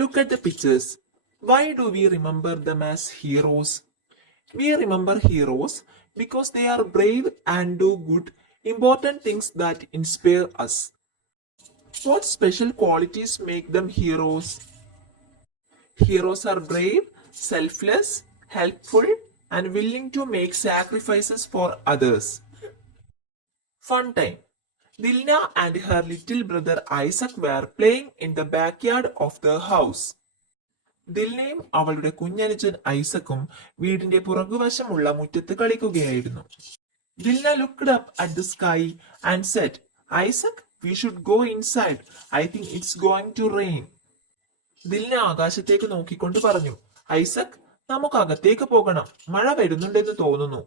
Look at the pictures. Why do we remember them as heroes? We remember heroes because they are brave and do good, important things that inspire us. What special qualities make them heroes? Heroes are brave, selfless, helpful, and willing to make sacrifices for others. Fun time. Dilna and her little brother Isaac were playing in the backyard of the house. ദിൽനയും അവളുടെ കുഞ്ഞനുജൻ ഐസക്കും വീടിന്റെ പുറകുവശമുള്ള മുറ്റത്ത് കളിക്കുകയായിരുന്നു. Dilna looked up at the sky and said, Isaac, we should go inside. I think it's going to rain. Dilna ആകാശത്തേക്ക് നോക്കിക്കൊണ്ട് പറഞ്ഞു, ഐസക്, നമുക്ക് അകത്തേക്ക് പോകണം, മഴ വരുന്നുണ്ടെന്ന് തോന്നുന്നു.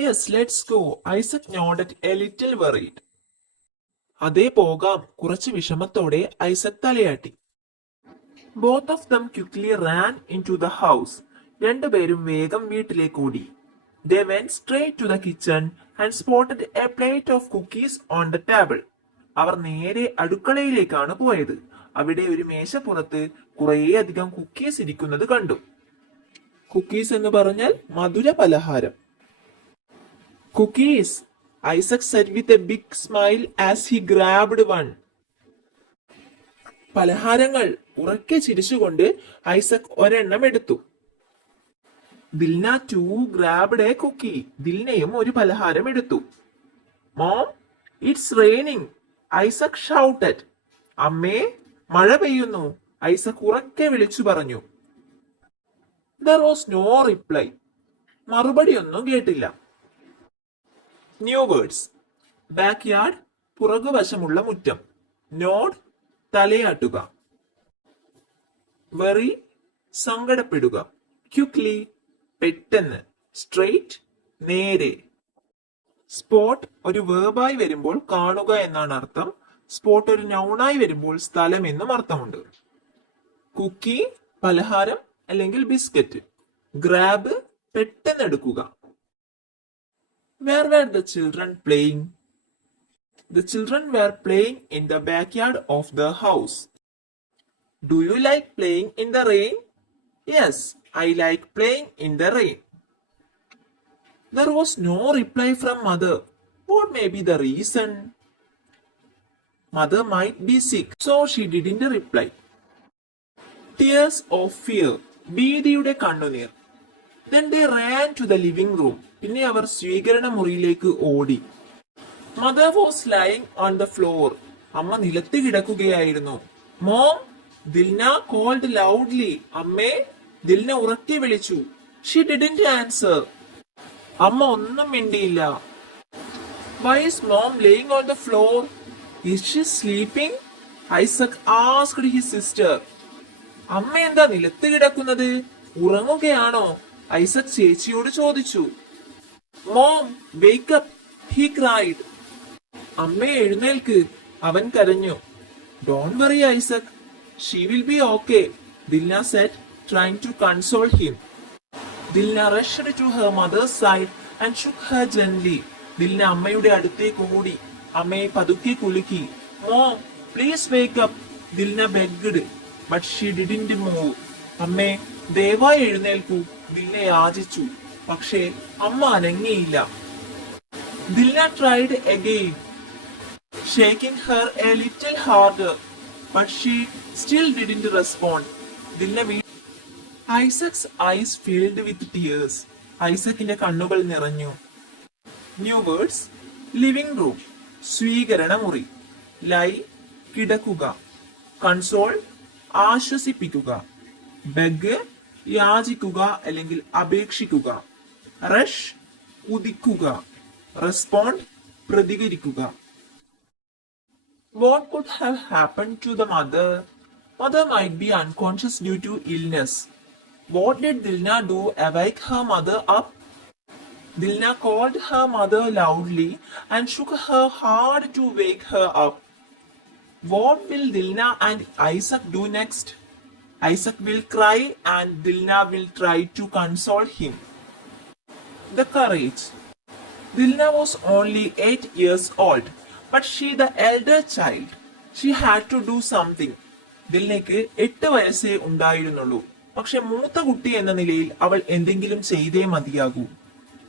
Yes, let's go. Isaac nodded A little worried. അതേ പോകാം, കുറച്ച് വിഷമത്തോടെ ഐസക് തലയാട്ടി. Both of them quickly ran into the house. രണ്ടുപേരും വേഗം വീട്ടിലേക്ക് ഓടി. They went straight to the kitchen and spotted a plate of cookies on the table. അവർ നേരെ അടുക്കളയിലേക്കാണ് പോയത്. അവിടെ ഒരു മേശപ്പുറത്ത് കുറേയധികം കുക്കീസ് ഇരിക്കുന്നത് കണ്ടു. കുക്കീസ് എന്ന് പറഞ്ഞാൽ മധുര പലഹാരം. Cookies, Isaac said with a big smile as he grabbed one. പലഹാരങ്ങൾ, ഉറക്കെ ചിരിച്ചുകൊണ്ട് ഐസക് ഒരെണ്ണം എടുത്തു. Dilna too grabbed a cookie. ദിൽനയും ഒരു പലഹാരം എടുത്തു. Mom, it's raining, Isaac shouted. അമ്മേ, മഴ പെയ്യുന്നു, ഐസക് ഉറക്കെ വിളിച്ചു പറഞ്ഞു. There was no reply. മറുപടിയൊന്നും കേട്ടില്ല. New words. ബാക്ക്യാർഡ്, പുറകുവശമുള്ള മുറ്റം. നോഡ്, തലയാട്ടുക. വെറി, സങ്കടപ്പെടുക. ക്വിക്ലി, പെട്ടെന്ന്. സ്ട്രെയിറ്റ്, നേരെ. സ്പോട്ട് ഒരു വേർബായി വരുമ്പോൾ കാണുക എന്നാണ് അർത്ഥം. സ്പോട്ട് ഒരു നൗണായി വരുമ്പോൾ സ്ഥലം എന്നും അർത്ഥമുണ്ട്. കുക്കി, പലഹാരം അല്ലെങ്കിൽ ബിസ്ക്കറ്റ്. ഗ്രാബ്, പെട്ടെന്ന് എടുക്കുക. Where were the children playing? The children were playing in the backyard of the house. Do you like playing in the rain? Yes, I like playing in the rain. There was no reply from mother. What may be the reason? Mother might be sick, so she didn't reply. Tears of fear. ഭീതിയുടെ കണ്ണുനീർ. Then they ran to the living room. പിന്നെ അവർ സ്വീകരണ മുറിയിലേക്ക് ഓടി. Mother was lying on the floor. അമ്മ നിലത്ത് കിടക്കുകയായിരുന്നു. Mom, Dilna called loudly. അമ്മേ, ദിൽന ഉറക്കെ വിളിച്ചു. She didn't answer. അമ്മ ഒന്നും മിണ്ടിയില്ല. Why is mom laying on the floor? Is she sleeping? Isaac asked his sister. അമ്മ എന്താ നിലത്ത് കിടക്കുന്നത്? ഉറങ്ങുകയാണോ? ഐസക് ചേച്ചിയോട് ചോദിച്ചു. Mom, wake up, he cried. അമ്മേ, എഴുന്നേൽക്ക്, അവൻ കരഞ്ഞു. Don't worry, Isaac. She will be okay, Dilna said, trying to console him. Dilna rushed to her mother's side and shook her gently. Dilna അമ്മയുടെ അടുത്തേക്ക് ഓടി. അമ്മയെ പതുക്കെ കുലുക്കി. Mom, please wake up, Dilna begged, but she didn't move. അമ്മേ, ദയവായി എഴുന്നേൽക്കൂ, ദിൽന യാചിച്ചു. പക്ഷേ അമ്മ അനങ്ങിയില്ല. Dilna tried again, shaking her a little harder, but she still didn't respond. Isaac's eyes filled with tears. ഐസക്കിന്റെ കണ്ണുകൾ നിറഞ്ഞു. New words. ലിവിംഗ് റൂം, സ്വീകരണ മുറി. ലൈ, കിടക്കുക. കൺസോൾ, ആശ്വസിപ്പിക്കുക. ബെഗ്, യാചിക്കുക അല്ലെങ്കിൽ അപേക്ഷിക്കുക. റഷ്, ഉദിക്കുക. റെസ്പോണ്ട്, പ്രതികരിക്കുക. What could have happened to the mother? Mother might be unconscious due to illness. What did Dilna do awake her mother up? Dilna called her mother loudly and shook her hard to wake her up. What will Dilna and Isaac do next? Isaac will cry and Dilna will try to console him. The courage. Dilna was only 8 years old, but she the elder child. She had to do something. ദിൽനയ്ക്ക് 8 വയസ്സേ ഉണ്ടായിരുന്നുള്ളൂ. പക്ഷെ മൂത്ത കുട്ടി എന്ന നിലയിൽ അവൾ എന്തെങ്കിലും ചെയ്തേ മതിയാകൂ.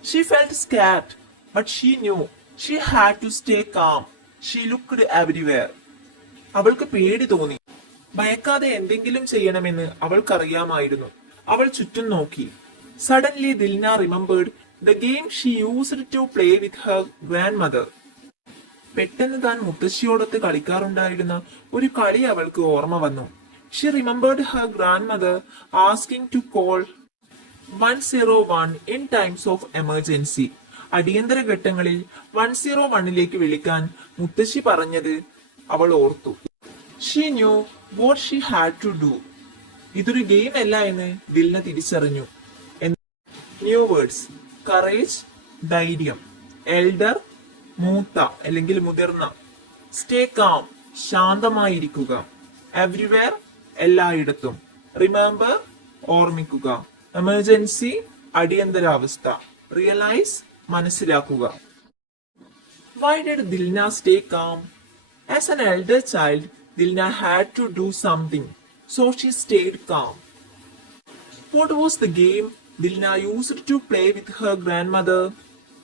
She felt scared, but she knew she had to stay calm. She looked everywhere. അവൾക്ക് പേടി തോന്നി. ഭയക്കാതെ എന്തെങ്കിലും ചെയ്യണമെന്ന് അവൾക്കറിയാമായിരുന്നു. അവൾ ചുറ്റും നോക്കി. Suddenly Dilna remembered the game she used to play with her grandmother. പെട്ടെന്ന് താൻ മുത്തശ്ശിയോടൊത്ത് കളിക്കാറുണ്ടായിരുന്ന ഒരു കളി അവൾക്ക് ഓർമ്മ വന്നു. She remembered her grandmother asking to call 101 in times of emergency. അടിയന്തര ഘട്ടങ്ങളിൽ 101ലേക്ക് വിളിക്കാൻ മുത്തശ്ശി പറഞ്ഞത് അവൾ ഓർത്തു. She knew what she had to do. ഇതൊരു ഗെയിം അല്ല എന്ന് ദിൽന തിരിച്ചറിഞ്ഞു. ന്യൂ വേർഡ്സ്: കറേജ്, ധൈര്യം; എൽഡർ, മൂത്ത അല്ലെങ്കിൽ മുതിർന്ന; സ്റ്റേ കാം, ശാന്തമായിരിക്കുക; എവരിവെയർ, എല്ലായിടത്തും; റിമെമ്പർ, ഓർമ്മിക്കുക; എമർജൻസി, അടിയന്തരാവസ്ഥ; റിയലൈസ്, മനസ്സിലാക്കുക. Why did Dilna stay calm? As an elder child, Dilna had to do something, so she stayed calm. What was the game Dilna used to play with her grandmother?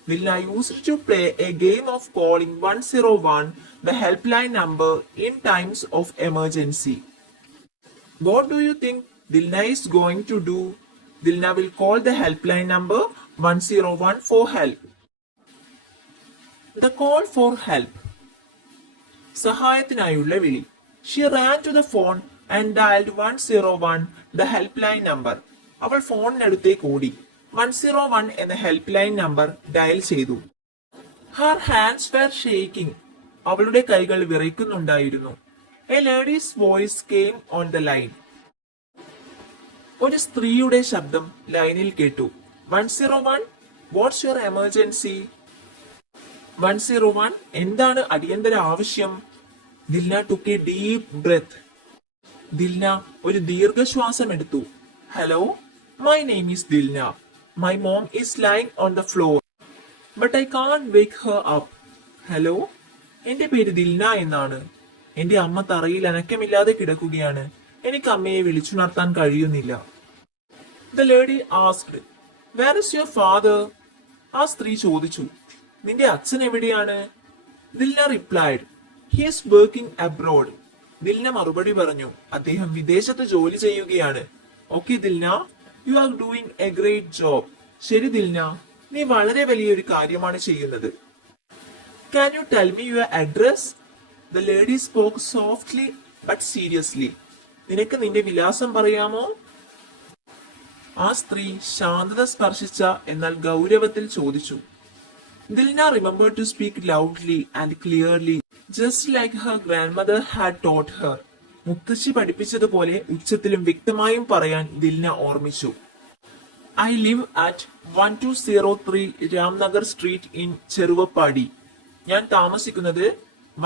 Dilna used to play a game of calling 101, the helpline number, in times of emergency. What do you think Dilna is going to do? Dilna will call the helpline number 101 for help. The call for help. സഹായത്തിനായുള്ള വിളി. She ran to the phone and dialed 101, the helpline number. അവൾ ഫോണിനടുത്തേക്ക് ഓടി 101 എന്ന help line number dial ചെയ്തു. Her hands were shaking. അവളുടെ കൈകൾ വിറയ്ക്കുന്നുണ്ടായിരുന്നു. A lady's voice came on the line. ഒരു സ്ത്രീയുടെ ശബ്ദം ലൈനിൽ കേട്ടു. 101, what's your emergency? 101, എന്താണ് അടിയന്തര ആവശ്യം? Dilna took a deep breath. Dilna ഒരു ദീർഘശ്വാസം എടുത്തു. Hello, my name is Dilna. My mom is lying on the floor, but I can't wake her up. Hello, എന്റെ പേര് ദിൽന എന്നാണ്. എന്റെ അമ്മ തറയിൽ അനക്കമില്ലാതെ കിടക്കുകയാണ്. എനിക്ക് അമ്മയെ വിളിച്ചുണർത്താൻ കഴിയുന്നില്ല. The lady asked, where is your father? ആ സ്ത്രീ ചോദിച്ചു, നിന്റെ അച്ഛൻ എവിടെയാണ്? Dilna replied, he is working abroad. Dilna മറുപടി പറഞ്ഞു, അദ്ദേഹം വിദേശത്ത് ജോലി ചെയ്യുകയാണ്. Okay Dilna, you are doing a great job. ശരി ദിൽന, നീ വളരെ വലിയൊരു കാര്യമാണ് ചെയ്യുന്നത്. Can you tell me your address? The lady spoke softly but seriously. നിനക്ക് നിന്റെ വിലാസം പറയാമോ? ആ സ്ത്രീ ശാന്തത സ്പർശിച്ച എന്നാൽ ഗൗരവത്തിൽ ചോദിച്ചു. Dilna remembered to speak loudly and clearly, just like her grandmother had taught her. മുത്തശ്ശി പഠിപ്പിച്ചതുപോലെ ഉച്ചത്തിലും വ്യക്തമായും പറയാൻ ദിൽന ഓർമ്മിച്ചു. I live at 1203 Ramnagar street in Cheruvappadi. ഞാൻ താമസിക്കുന്നത്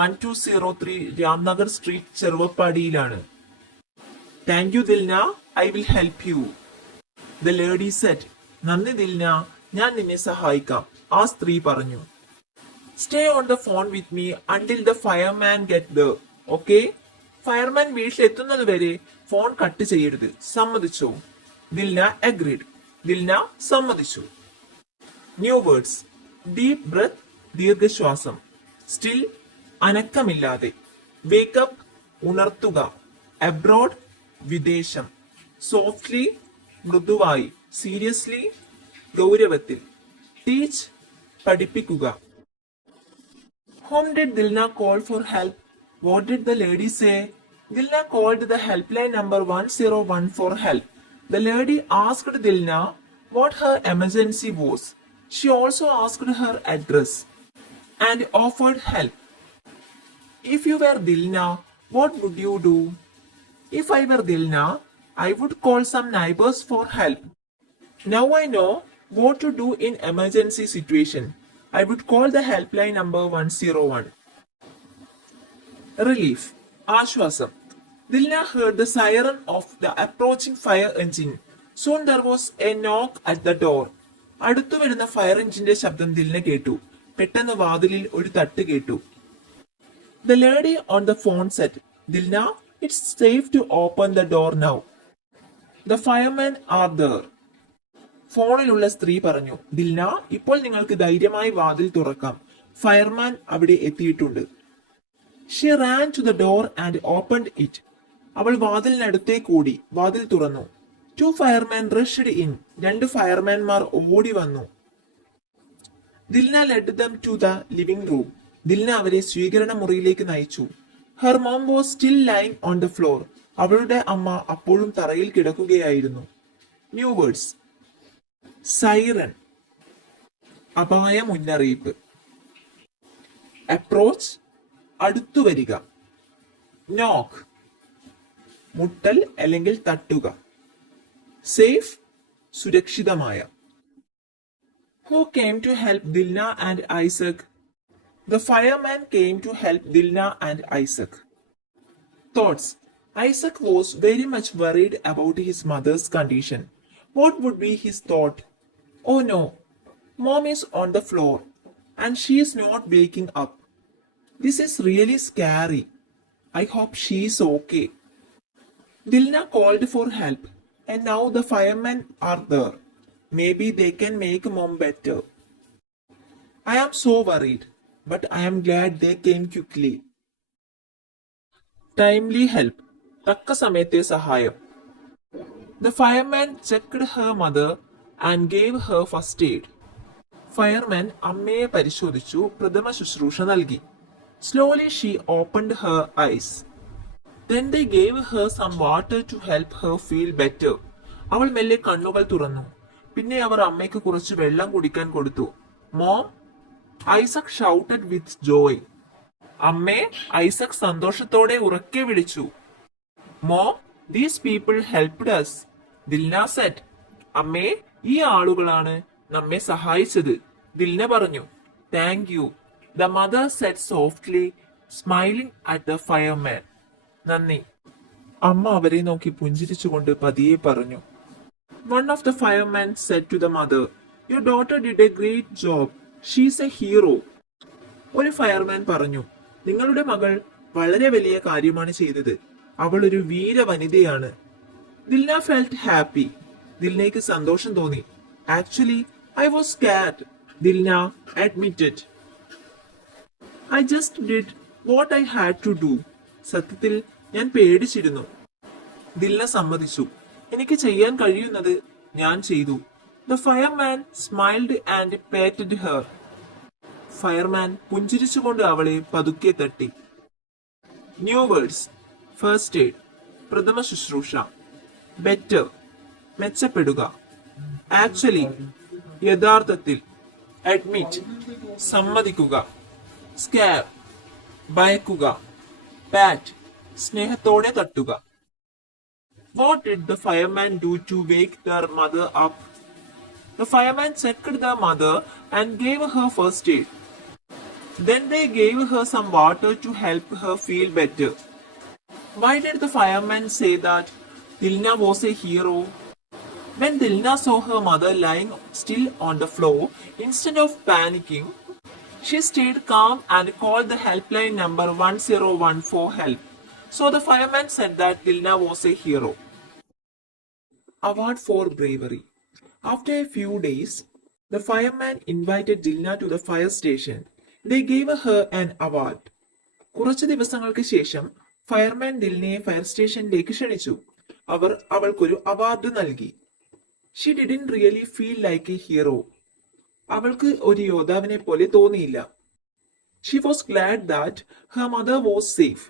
1203 രാംനഗർ സ്ട്രീറ്റ് ചെറുവപ്പാടിയിലാണ്. Thank you Dilna, I will help you. The lady said. നന്ദി ദിൽന, ഞാൻ നിന്നെ സഹായിക്കാം, ആ സ്ത്രീ പറഞ്ഞു. Stay on the phone with me until the fireman get there. Okay? Fireman വീട്ടിലെത്തുന്നത് വരെ ഫോൺ കട്ട് ചെയ്യരുത്. സമ്മതിച്ചോ? ദിൽന agreed. ദിൽന സമ്മതിച്ചു. ന്യൂ വേർഡ്സ്: ഡീപ് ബ്രത്ത്, ദീർഘശ്വാസം; സ്റ്റിൽ, അനക്കമില്ലാതെ; വേക്കപ്പ്, ഉണർത്തുക; അബ്രോഡ്, വിദേശം; സോഫ്റ്റ്ലി, മൃദുവായി; സീരിയസ്ലി, ഗൗരവത്തിൽ; ടീച്ച്, പഠിപ്പിക്കുക. Whom did Dilna call for help? What did the lady say? Dilna called the helpline number 101 for help. The lady asked Dilna what her emergency was. She also asked her address and offered help. If you were Dilna, what would you do? If I were Dilna, I would call some neighbors for help. Now I know what to do in emergency situation. I would call the helpline number 101. Relief. ആശ്വാസം. Dilna heard the siren of the approaching fire engine. Soon there was a knock at the door. അടുത്തു വരുന്ന fire എഞ്ചിന്റെ ശബ്ദം ദിൽന കേട്ടു. പെട്ടെന്ന് വാതിലിൽ ഒരു തട്ട് കേട്ടു. The lady on the phone said, Dilna, It's safe to open the door now. The firemen are there. ഫോണിലുള്ള സ്ത്രീ പറഞ്ഞു, ദിൽന, ഇപ്പോൾ നിങ്ങൾക്ക് ധൈര്യമായി വാതിൽ തുറക്കാം. ഫയർമാൻ അവിടെ എത്തിയിട്ടുണ്ട്. She ran to the door and opened it. അവൾ വാതിലിനടുത്തേക്ക് ഓടി, വാതിൽ തുറന്നു. Two firemen rushed in. രണ്ട് ഫയർമാൻമാർ ഓടി വന്നു. Dilna led them to the living room. Dilna അവരെ സ്വീകരണ മുറിയിലേക്ക് നയിച്ചു. Her mom was still lying on the floor. അവളുടെ അമ്മ അപ്പോഴും തറയിൽ കിടക്കുകയായിരുന്നു. New words. Siren. അപായ മുന്നറിയിപ്പ്. Approach. അടുത്തു വരിക. Knock. മുട്ടൽ അല്ലെങ്കിൽ തട്ടുക. Safe. സുരക്ഷിതമായ. Who came to help Dilna and Isaac? The fireman came to help Dilna and Isaac. Thoughts. Isaac was very much worried about his mother's condition. What would be his thought? Oh no, Mom is on the floor and she is not waking up. This is really scary. I hope she is okay. Dilna called for help and now the firemen are there. Maybe they can make Mom better. I am so worried, but I am glad they came quickly. Timely help. തക്ക സമയത്തെ സഹായം. The fireman checked her mother and gave her first aid. Fireman അമ്മയെ പരിശോധിച്ചു, പ്രഥമ ശുശ്രൂഷ നൽകി. Slowly she opened her eyes. Then they gave her some water to help her feel better. അവൾ മെല്ലെ കണ്ണുകൾ തുറന്നു. പിന്നെ അവർ അമ്മയ്ക്ക് കുറച്ച് വെള്ളം കുടിക്കാൻ കൊടുത്തു. Mom, Isaac shouted with joy. അമ്മേ, ഐസക് സന്തോഷത്തോടെ ഉറക്കെ വിളിച്ചു. Mom, these people helped us. Dilna said. അമ്മേ, ഈ ആളുകളാണ് നമ്മെ സഹായിച്ചത്. ദിൽന പറഞ്ഞു. Thank you. The mother said softly, smiling at the fireman. നന്ദി. അമ്മ അവരെ നോക്കി പുഞ്ചിരിച്ചുകൊണ്ട് പതിയെ പറഞ്ഞു. One of the firemen said to the mother, Your daughter did a great job. She's a hero. ഒരു ഫയർമാൻ പറഞ്ഞു, നിങ്ങളുടെ മകൾ വളരെ വലിയ കാര്യമാണ് ചെയ്തത്. അവൾ ഒരു വീര വനിതയാണ്. Dilna felt happy. ദിൽനയ്ക്ക് സന്തോഷം തോന്നി. Actually, I was scared. Dilna admitted. I just did what I had to do. സത്യത്തിൽ ഞാൻ പേടിച്ചിരുന്നു. ദിൽന സമ്മതിച്ചു. എനിക്ക് ചെയ്യാൻ കഴിയുന്നത് ഞാൻ ചെയ്തു. The fireman smiled and patted her. Fireman പുഞ്ചിരിച്ചുകൊണ്ട് അവളെ പതുക്കെ തട്ടി. New words. First aid. പ്രഥമ ശുശ്രൂഷ. Better. മെച്ചപ്പെടുക. Actually. യഥാർത്ഥത്തിൽ. Admit. സമ്മതിക്കുക. Scare. ഭയക്കുക. Pat. സ്നേഹത്തോടെ തട്ടുക. What did the fireman do to wake their mother up? The fireman checked the mother and gave her first aid. Then they gave her some water to help her feel better. Why did the fireman say that Dilna was a hero? When Dilna saw her mother lying still on the floor, instead of panicking, she stayed calm and called the helpline number 1014 for help. So the fireman said that Dilna was a hero. Award for bravery. After a few days, the fireman invited Dilna to the fire station. They gave her an award. കുറച്ച് ദിവസങ്ങൾക്ക് ശേഷം fireman ദിൽനയെ fire സ്റ്റേഷനിലേക്ക് ക്ഷണിച്ചു. അവർ അവൾക്കൊരു award നൽകി. She didn't really feel like a hero. അവൾക്ക് ഒരു യോദ്ധാവിനെ പോലെ തോന്നിയില്ല. She was glad that her mother was safe.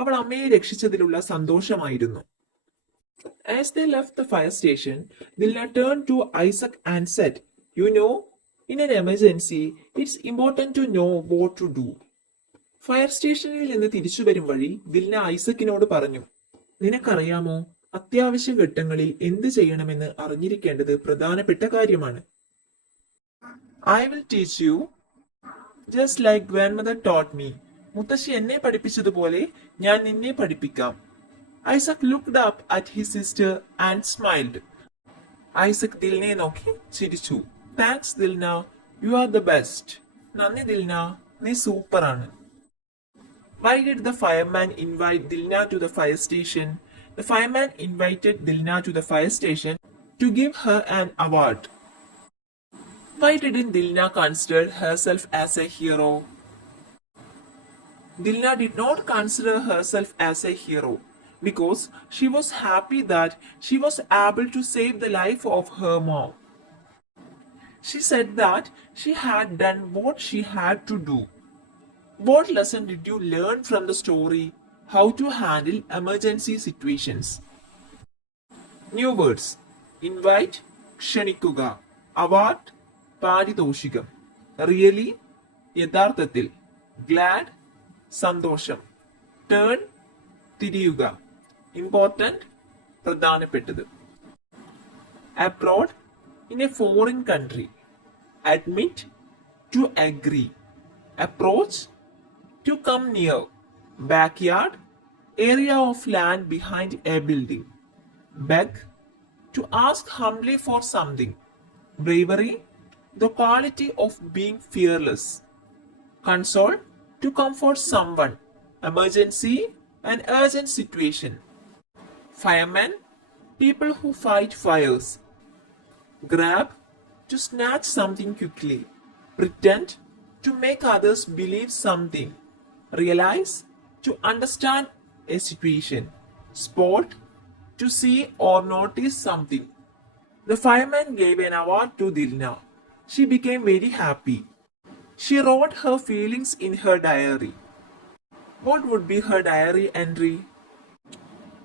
അവൾ അമ്മയെ രക്ഷിച്ചതിലുള്ള സന്തോഷമായിരുന്നു. As they left the fire station, Dilna turned to Isaac and said, You know, in an emergency, it's important to know what to do. Fire സ്റ്റേഷനിൽ നിന്ന് തിരിച്ചു വരും വഴി ദിൽന ഐസക്കിനോട് പറഞ്ഞു, നിനക്കറിയാമോ, അത്യാവശ്യ ഘട്ടങ്ങളിൽ എന്ത് ചെയ്യണമെന്ന് അറിഞ്ഞിരിക്കേണ്ടത് പ്രധാനപ്പെട്ട കാര്യമാണ്. I will teach you just like grandmother taught me. മുത്തശ്ശി എന്നെ പഠിപ്പിച്ചതുപോലെ ഞാൻ നിന്നെ പഠിപ്പിക്കാം. Isaac looked up at his sister and smiled. Isaac ദിൽനയെ നോക്കി ചിരിച്ചു. Thanks Dilna, you are the best. നന്ദി ദിൽന, നീ സൂപ്പറാണ്. Why did the fireman invite Dilna to the fire station? The fireman invited Dilna to the fire station to give her an award. Why didn't Dilna consider herself as a hero? Dilna did not consider herself as a hero because she was happy that she was able to save the life of her mom. She said that she had done what she had to do. What lesson did you learn from the story? How to handle emergency situations? New words. Invite, ക്ഷണിക്കുക. Award, പാരിതോഷികം. Really, യഥാർത്ഥത്തിൽ. Glad, സന്തോഷം. Turn, തിരിയുക. Important, പ്രധാനപ്പെട്ടത്. Abroad, in a foreign country. Admit, to agree. Approach, to come near. Backyard, area of land behind a building. Beg, to ask humbly for something. Bravery, the quality of being fearless. Console, to comfort someone. Emergency, an urgent situation. Firemen, people who fight fires. Grab, to snatch something quickly. Pretend, to make others believe something. Realize, to understand a situation. Spot, to see or notice something. The fireman gave an award to Dilna. She became very happy. She wrote her feelings in her diary. What would be her diary entry?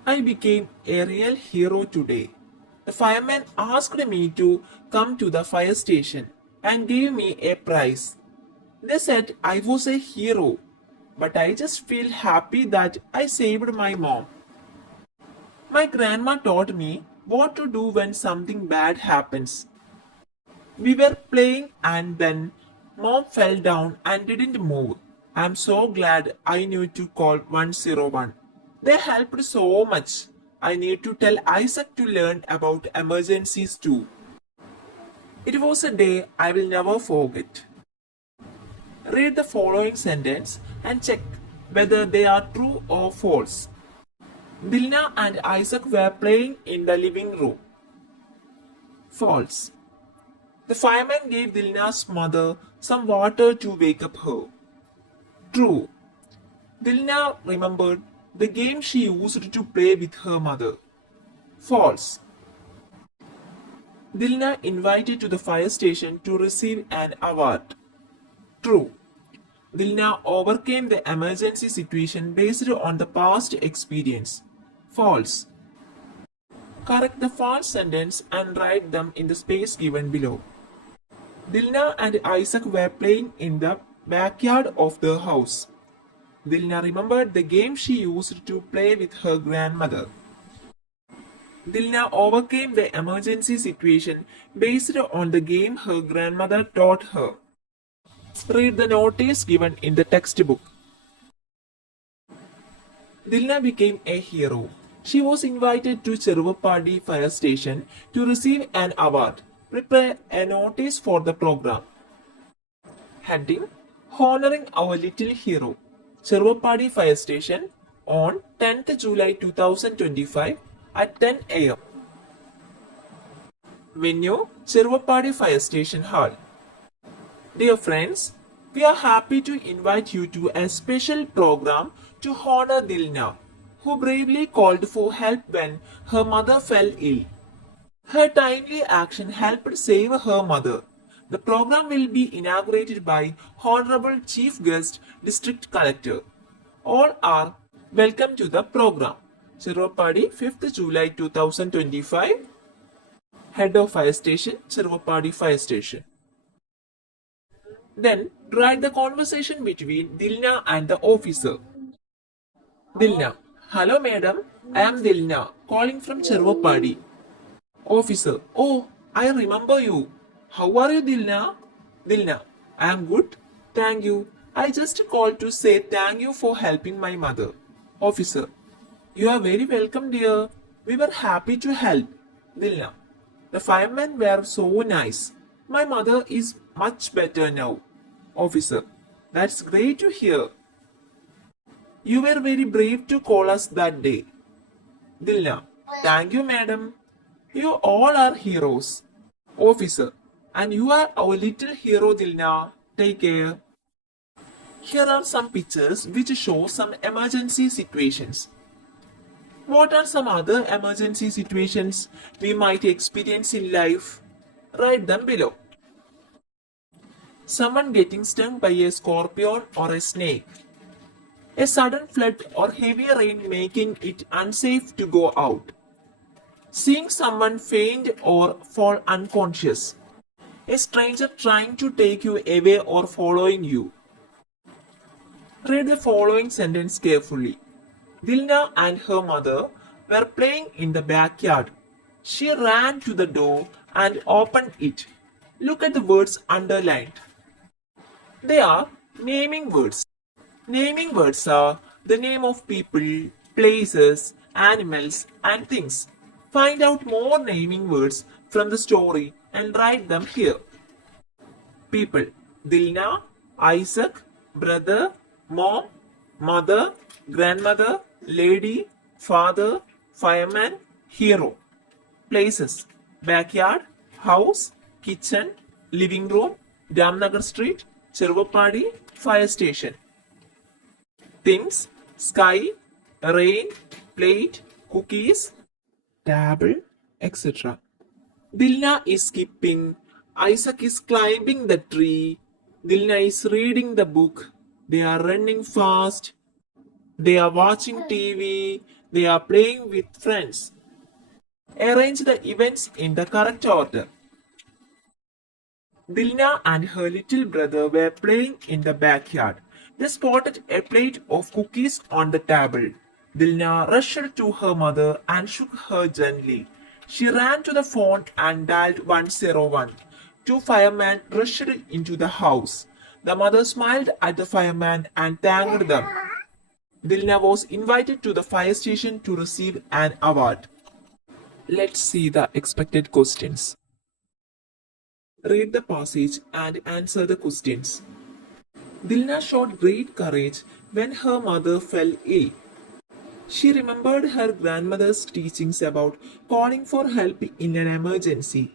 I became a real hero today. The fireman asked me to come to the fire station and gave me a prize. They said I was a hero, but I just feel happy that I saved my mom. My grandma taught me what to do when something bad happens. We were playing and then mom fell down and didn't move. I'm so glad I knew to call 101. They helped so much. I need to tell Isaac to learn about emergencies too. It was a day I will never forget. Read the following sentence and check whether they are true or false. Dilna and Isaac were playing in the living room. False. The fireman gave Dilna's mother some water to wake up her. True. Dilna remembered the game she used to play with her mother. False. Dilna invited to the fire station to receive an award. True. Dilna overcame the emergency situation based on the past experience. False. Correct the false sentence and write them in the space given below. Dilna and Isaac were playing in the backyard of their house. Dilna remembered the game she used to play with her grandmother. Dilna overcame the emergency situation based on the game her grandmother taught her. Read the notice given in the textbook. Dilna became a hero. She was invited to Cheruvapadi fire station to receive an award. Prepare a notice for the program. Heading: Honoring our little hero. Cheruvapadi fire station on 10th July 2025 at 10 a.m. Venue: Cheruvapadi Fire Station Hall. Dear friends, we are happy to invite you to a special program to honor Dilna, who bravely called for help when her mother fell ill. Her timely action helped save her mother. The program will be inaugurated by Honorable Chief Guest District Collector. All are welcome to the program. Cheruvapadi, 5th July 2025. Head of Fire Station, Cheruvapadi Fire Station. Then write the conversation between Dilna and the officer. Dilna: Hello madam, I am Dilna, calling from Cheruvapadi. Officer: Oh, I remember you. How are you, Dilna? Dilna: I am good, thank you. I just called to say thank you for helping my mother. Officer: You are very welcome, dear. We were happy to help. Dilna: The firemen were so nice. My mother is much better now. Officer: That's great to hear. You were very brave to call us that day. Dilna, thank you, madam. You all are heroes. Officer, and you are our little hero, Dilna. Take care. Here are some pictures which show some emergency situations. What are some other emergency situations we might experience in life? Write them below. Someone getting stung by a scorpion or a snake. A sudden flood or heavy rain making it unsafe to go out. Seeing someone faint or fall unconscious. A stranger trying to take you away or following you. Read the following sentence carefully. Dilna and her mother were playing in the backyard. She ran to the door and opened it. Look at the words underlined. They are naming words. Naming words are the name of people, places, animals, and things. Find out more naming words from the story and write them here. People: Dilna, Isaac, brother, mom, mother, grandmother, lady, father, fireman, hero. Places: backyard, house, kitchen, living room, Damnagar Street, Chervapadi, fire station. Things: sky, rain, plate, cookies, table, etc. Dilna is skipping. Isaac is climbing the tree. Dilna is reading the book. They are running fast. They are watching TV. They are playing with friends. Arrange the events in the correct order. Dilna and her little brother were playing in the backyard. They spotted a plate of cookies on the table. Dilna rushed to her mother and shook her gently. She ran to the phone and dialed 101. Two firemen rushed into the house. The mother smiled at the fireman and thanked them. Dilna was invited to the fire station to receive an award. Let's see the expected questions. Read the passage and answer the questions. Dilna showed great courage when her mother fell ill. She remembered her grandmother's teachings about calling for help in an emergency.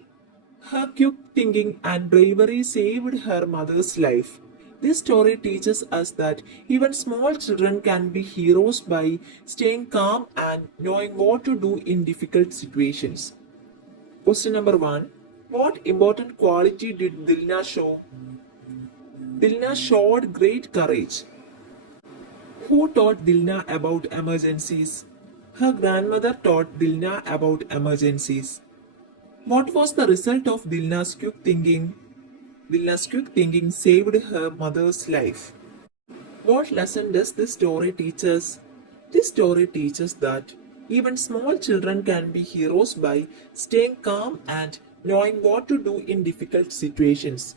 Her quick thinking and bravery saved her mother's life. This story teaches us that even small children can be heroes by staying calm and knowing what to do in difficult situations. Question number 1. What important quality did Dilna show? Dilna showed great courage. Who taught Dilna about emergencies? Her grandmother taught Dilna about emergencies. What was the result of Dilna's quick thinking? Dilna's quick thinking saved her mother's life. What lesson does this story teach us? This story teaches that even small children can be heroes by staying calm and knowing what to do in difficult situations.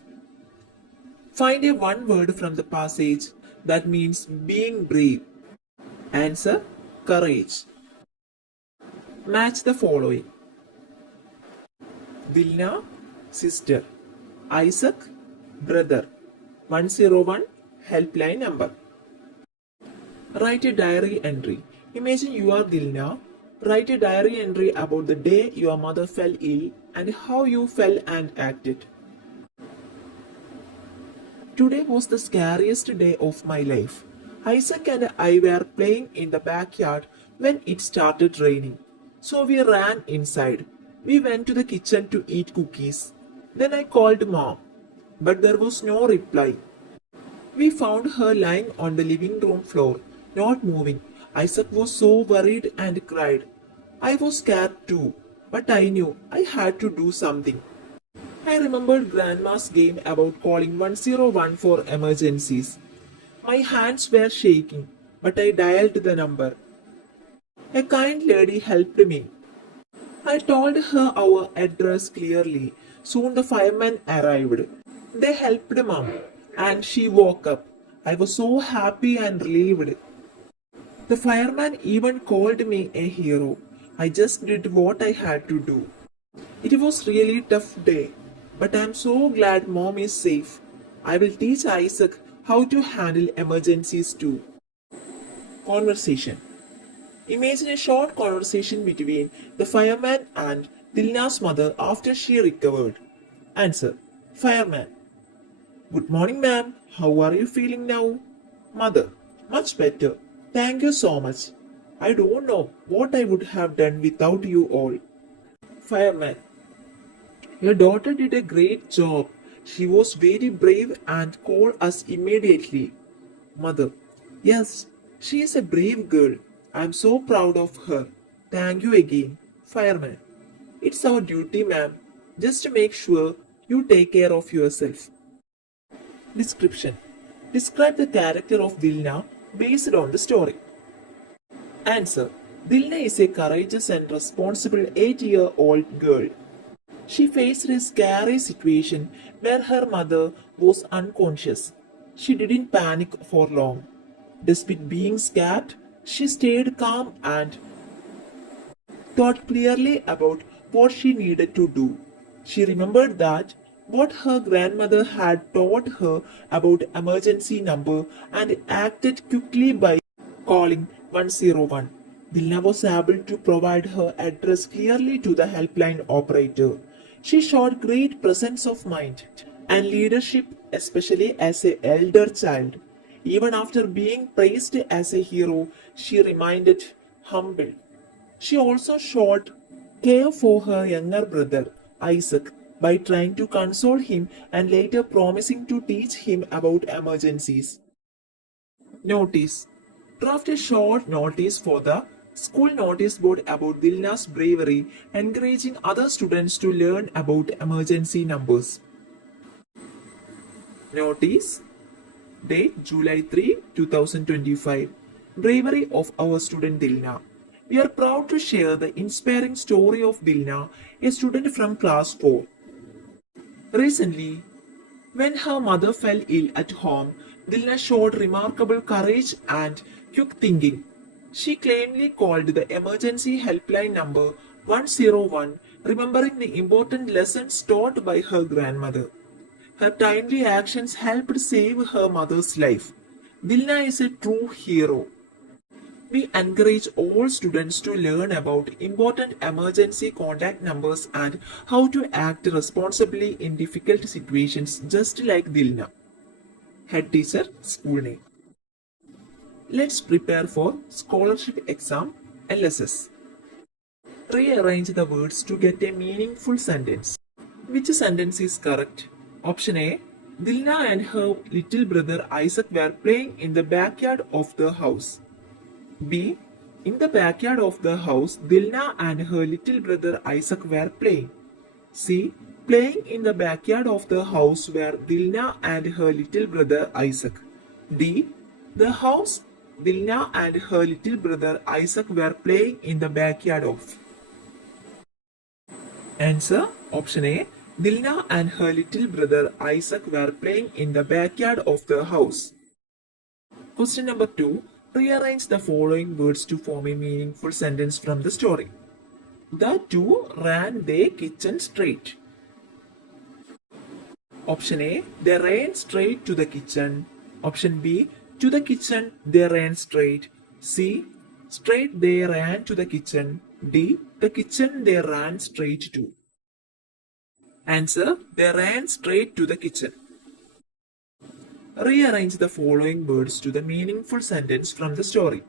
Find a one word from the passage that means being brave. Answer: courage. Match the following. Dilna, sister. Isaac, brother. 101, helpline number. Write a diary entry. Imagine you are Dilna. Write a diary entry about the day your mother fell ill and how you felt and acted. Today was the scariest day of my life. Isaac and I were playing in the backyard when it started raining. So we ran inside. We went to the kitchen to eat cookies. Then I called Mom, but there was no reply. We found her lying on the living room floor, not moving. Isaac was so worried and cried. I was scared too, but I knew I had to do something. I remembered Grandma's game about calling 101 for emergencies. My hands were shaking, but I dialed the number. A kind lady helped me. I told her our address clearly. Soon the firemen arrived. They helped Mom, and she woke up. I was so happy and relieved. The fireman even called me a hero. I just did what I had to do. It was really tough day, but I am so glad Mom is safe. I will teach Isaac how to handle emergencies too. Conversation. Imagine a short conversation between the fireman and Dilna's mother after she recovered. Answer. Fireman. Good morning, ma'am. How are you feeling now? Mother. Much better. Thank you so much. I don't know what I would have done without you all. Fireman. Your daughter did a great job. She was very brave and called us immediately. Mother. Yes, she is a brave girl. I am so proud of her. Thank you again. Fireman. It's our duty, ma'am. Just to make sure you take care of yourself. Description. Describe the character of Dilna based on the story. Answer. Dilna is a courageous and responsible 8-year-old girl. She faced a scary situation where her mother was unconscious. She didn't panic for long. Despite being scared, she stayed calm and thought clearly about what she needed to do. She remembered that what her grandmother had taught her about emergency number and acted quickly by calling 101. Dilna was able to provide her address clearly to the helpline operator. She showed great presence of mind and leadership, especially as an elder child. Even after being praised as a hero, she remained humble. She also showed care for her younger brother, Isaac, by trying to console him and later promising to teach him about emergencies. Notice. Draft a short notice for the school notice board about Dilna's bravery, encouraging other students to learn about emergency numbers. Notice. Date July 3, 2025. Bravery of our student Dilna. We are proud to share the inspiring story of Dilna, a student from class 4. Recently, when her mother fell ill at home, Dilna showed remarkable courage and quick thinking. She calmly called the emergency helpline number 101, remembering the important lessons taught by her grandmother. Her timely actions helped save her mother's life. Dilna is a true hero. We encourage all students to learn about important emergency contact numbers and how to act responsibly in difficult situations, just like Dilna. Head teacher, school name. Let's prepare for scholarship exam LSS. Rearrange the words to get a meaningful sentence. Which sentence is correct? Option A. Dilna and her little brother Isaac were playing in the backyard of the house. B. In the backyard of the house, Dilna and her little brother Isaac were playing. C. Playing in the backyard of the house were Dilna and her little brother Isaac. D. The house Dilna and her little brother Isaac were playing in the backyard of. Answer. Option A. Dilna and her little brother Isaac were playing in the backyard of the house. Question number 2. Rearrange the following words to form a meaningful sentence from the story. The two ran their kitchen straight. Option A. They ran straight to the kitchen. Option B. To the kitchen they ran straight. C. Straight they ran to the kitchen. D. The kitchen they ran straight to. Answer. They ran straight to the kitchen. Rearrange the following words to the meaningful sentence from the story.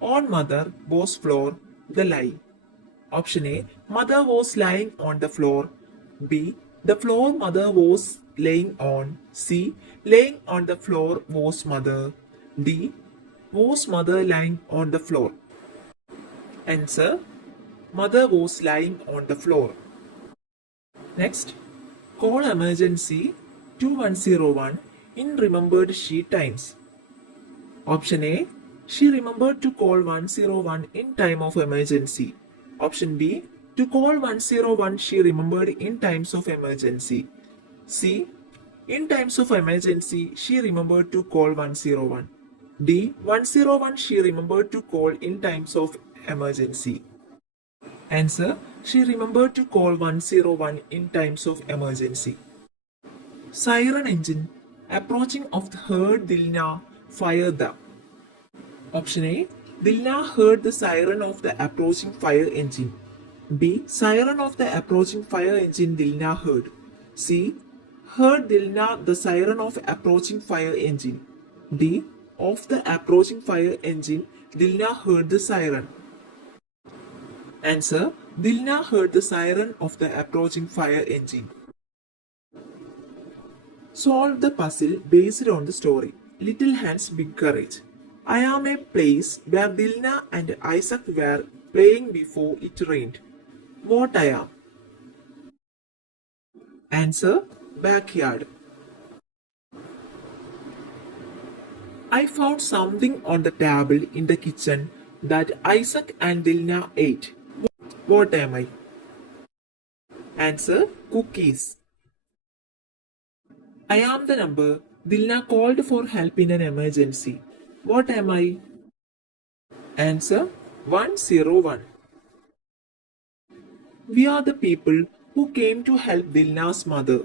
On mother was floor, the lie. Option A. Mother was lying on the floor. B. The floor mother was laying on. C. Laying on the floor was mother. D. Was mother lying on the floor? Answer. Mother was lying on the floor. Next, call emergency 2101 in remembered she times. Option A. She remembered to call 101 in time of emergency. Option B. To call 101 she remembered in times of emergency. C. In times of emergency she remembered to call 101. D. 101 she remembered to call in times of emergency. Answer. She remembered to call 101 in times of emergency. Siren engine approaching of the herd Dilna fire the. Option A. Dilna heard the siren of the approaching fire engine. B. Siren of the approaching fire engine Dilna heard. C. Heard Dilna the siren of approaching fire engine. D. Of the approaching fire engine, Dilna heard the siren. Answer. Dilna heard the siren of the approaching fire engine. Solve the puzzle based on the story. Little Hand's Big Courage. I am a place where Dilna and Isaac were playing before it rained. What I am? Answer. Backyard. I found something on the table in the kitchen that Isaac and Dilna ate. What am I? Answer. Cookies. I am the number Dilna called for help in an emergency. What am I? Answer. 101. We are the people who came to help Dilna's mother.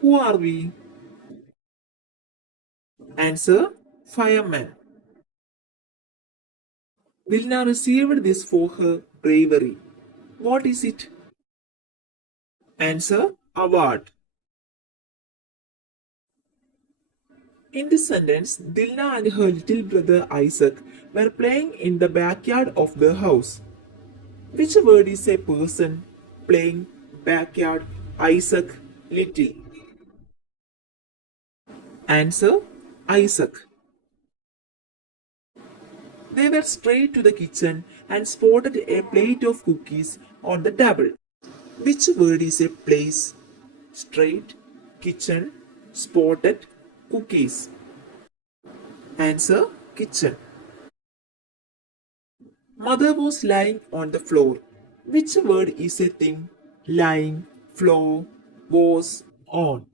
Who are we? Answer. Fireman. Dilna received this for her bravery. What is it? Answer. Award. In this sentence, Dilna and her little brother Isaac were playing in the backyard of their house. Which word is a person? Playing, backyard, Isaac, little. Answer. Isaac. They were straight to the kitchen and spotted a plate of cookies on the table. Which word is a place? Straight, kitchen, spotted, cookies. Answer. Kitchen. Mother was lying on the floor. Which word is a thing? Lying, floor, was, on.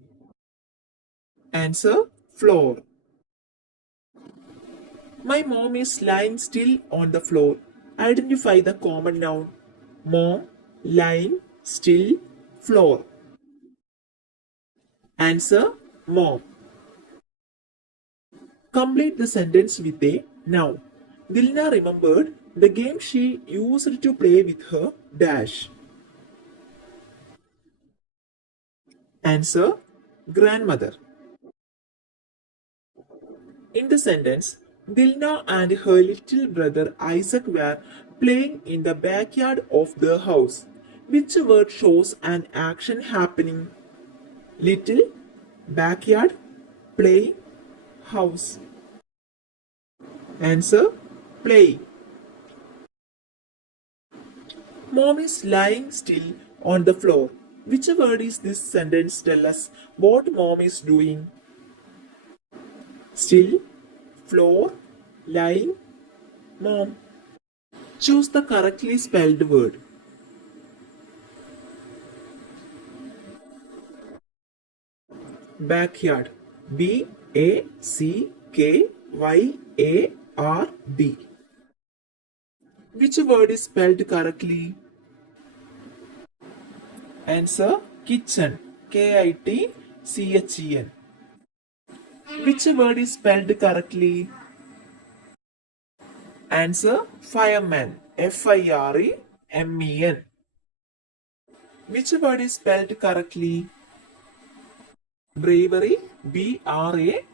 Answer. Floor. My mom is lying still on the floor. Identify the common noun. Mom, lying, still, floor. Answer. Mom. Complete the sentence with a noun. Dilna remembered the game she used to play with her dash. Answer. Grandmother. In the sentence, Dilna and her little brother Isaac were playing in the backyard of their house. Which word shows an action happening? Little, backyard, play, house. Answer. Play. Mom is lying still on the floor. Which word is this sentence tell us what mom is doing? Still, floor, lying, mom. Choose the correctly spelled word. Backyard. Backyard. Which word is spelled correctly? Answer. Kitchen. Kitchen. Which word is spelled correctly? Answer. Fireman. Firemen. Which word is spelled correctly? Bravery. Bravery.